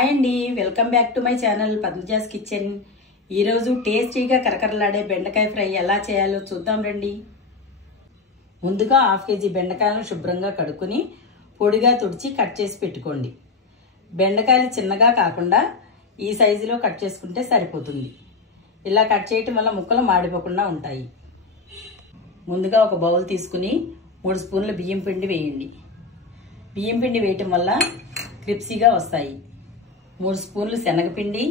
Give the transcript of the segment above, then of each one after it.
Hi అండి, welcome back to my channel Padmaja's kitchen. ఈరోజు టేస్టీగా కరకరలాడే బెండకాయ ఫ్రై ఎలా చేయాలో చూద్దాం రండి. ముందుగా 1/2 kg బెండకాయలను శుభ్రంగా కడుక్కుని పొడిగా తుడిచి కట్ చేసి పెట్టుకోండి. బెండకాయలు చిన్నగా కాకుండా ఈ సైజులో కట్ చేసుకుంటే సరిపోతుంది. ఇలా కట్ చేయటం వల్ల ముక్కలు మాడిపోకుండా ఉంటాయి. ముందుగా ఒక బౌల్ తీసుకుని 3 స్పూన్ల బియ్యం పిండి వేయండి. బియ్యం పిండి వేయటం వల్ల క్రిప్సీగా వస్తాయి. 3 స్పూన్లు శనగపిండి,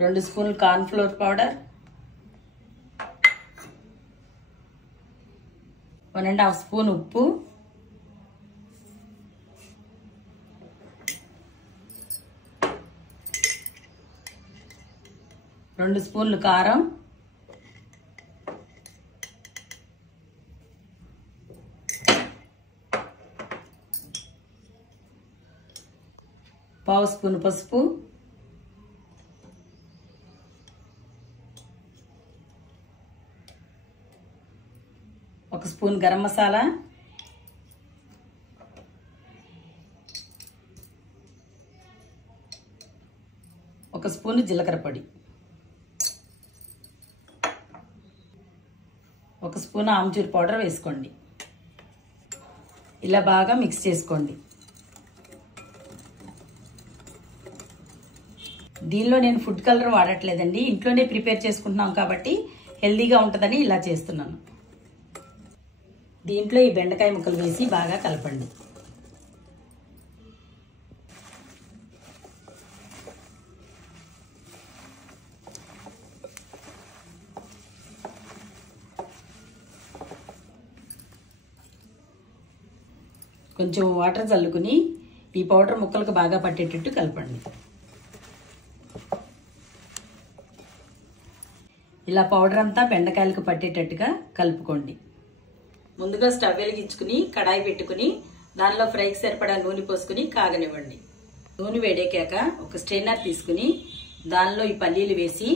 2 స్పూన్లు కార్న్ ఫ్లోర్ పౌడర్, 1.5 స్పూన్ ఉప్పు, 2 స్పూన్లు కారం, 1/2 స్పూన్ పసుపు, 1 స్పూన్ గరం మసాలా, 1 స్పూన్ జీలకర్ర పొడి, 1 స్పూన్ ఆమ్చూర్ పౌడర్ వేసుకోండి. ఇలా బాగా మిక్స్ చేసుకోండి. దీనిలో నేను ఫుడ్ కలర్ వాడట్లేదండి, ఇంట్లోనే ప్రిపేర్ చేసుకుంటున్నాం కాబట్టి హెల్దీగా ఉంటుందని ఇలా చేస్తున్నాను. దీంట్లో ఈ బెండకాయ ముక్కలు వేసి బాగా కలపండి. కొంచెం వాటర్ చల్లుకుని ఈ పౌడర్ ముక్కలకు బాగా పట్టేటట్టు కలపండి. ఇలా పౌడర్ అంతా బెండకాయలకు పట్టేటట్టుగా కలుపుకోండి. ముందుగా స్టవ్ వెలిగించుకుని కడాయి పెట్టుకుని దానిలో ఫ్రైకి సరిపడా నూనె పోసుకుని కాగనివ్వండి. నూనె వేడెక్కాక ఒక స్ట్రైనర్ తీసుకుని దానిలో ఈ పల్లీలు వేసి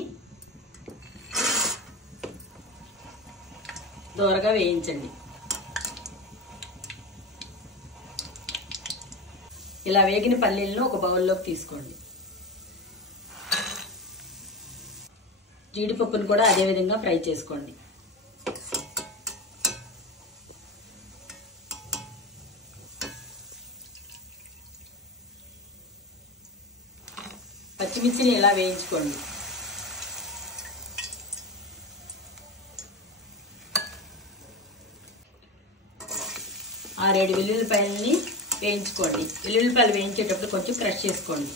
దోరగా వేయించండి. ఇలా వేగిన పల్లీలను ఒక బౌల్లోకి తీసుకోండి. జీడిపప్పును కూడా అదే విధంగా ఫ్రై చేసుకోండి. పచ్చిమిర్చిని ఇలా వేయించుకోండి. ఆ 2 వెల్లుల్లిపాయలని వేయించుకోండి. వెల్లుల్లిపాయలు వేయించేటప్పుడు కొంచెం క్రష్ చేసుకోండి.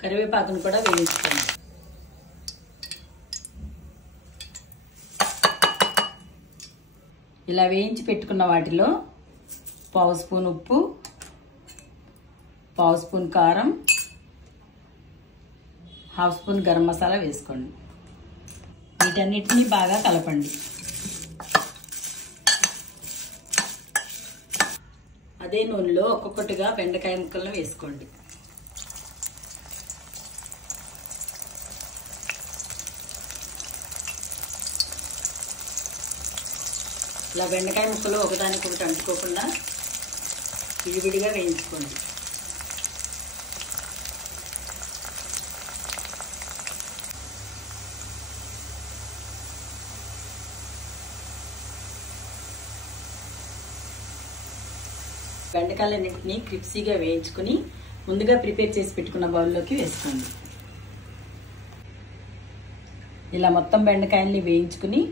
కరివేపాకును కూడా వేయించుకోండి. ఇలా వేయించి పెట్టుకున్న వాటిలో 1/2 స్పూన్ ఉప్పు, 1/2 స్పూన్ కారం, 1/2 స్పూన్ గరం మసాలా వేసుకోండి. వీటన్నిటిని బాగా కలపండి. అదే నూనెలో ఒక్కొక్కటిగా బెండకాయ ముక్కలను వేసుకోండి. ఇలా బెండకాయ ముక్కలు ఒకదానికొకటి అంటుకోకుండా విడివిడిగా వేయించుకోండి. బెండకాయలన్నింటినీ క్రిప్సీగా వేయించుకుని ముందుగా ప్రిపేర్ చేసి పెట్టుకున్న బౌల్లోకి వేసుకోండి. ఇలా మొత్తం బెండకాయల్ని వేయించుకుని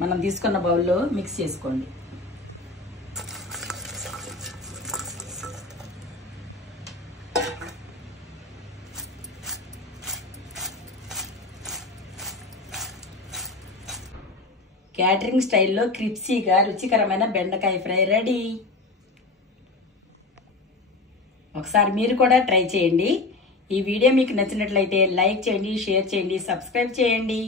మనం తీసుకున్న బౌల్లో మిక్స్ చేసుకోండి. క్యాటరింగ్ స్టైల్లో క్రిప్సీగా రుచికరమైన బెండకాయ ఫ్రై రెడీ. ఒకసారి మీరు కూడా ట్రై చేయండి. ఈ వీడియో మీకు నచ్చినట్లయితే లైక్ చేయండి, షేర్ చేయండి, సబ్స్క్రైబ్ చేయండి.